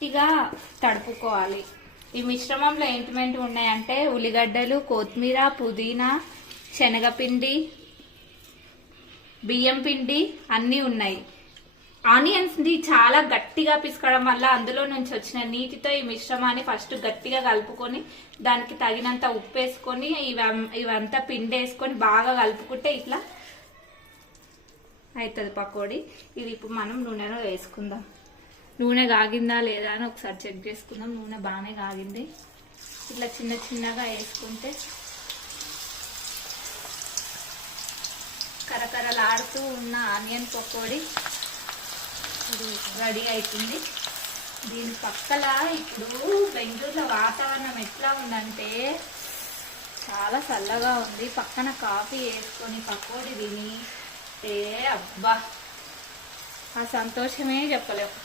గట్టిగా తడుపుకోవాలి. ఈ మిశ్రమంలో ఏంటిమేంటి ఉన్నాయంటే ఉల్లిగడ్డలు, కొత్తిమీర, పుదీనా, శనగపిండి, బియ్యం పిండి అన్నీ ఉన్నాయి. ఆనియన్స్ ని చాలా గట్టిగా పిసకడం వల్ల అందులో నుంచి వచ్చిన నీటితో ఈ మిశ్రమాన్ని ఫస్ట్ గట్టిగా కలుపుకొని దానికి తగినంత ఉప్పు వేసుకొని ఇవంతా పిండి వేసుకొని బాగా కలుపుకుంటే ఇట్లా అవుతుంది పకోడీ. ఇది ఇప్పుడు మనం నూనెలో వేసుకుందాం. నూనె కాగిందా లేదా అని ఒకసారి చెక్ చేసుకుందాం. నూనె బాగానే కాగింది. ఇట్లా చిన్న చిన్నగా వేసుకుంటే కరకరలాడుతూ ఉన్న ఆనియన్ పకోడీ రెడీ అవుతుంది. దీని పక్కల ఇప్పుడు బెంగళూరులో వాతావరణం ఎట్లా ఉందంటే చాలా చల్లగా ఉంది. పక్కన కాఫీ వేసుకొని పకోడీ తిని అబ్బా ఆ సంతోషమే చెప్పలేము.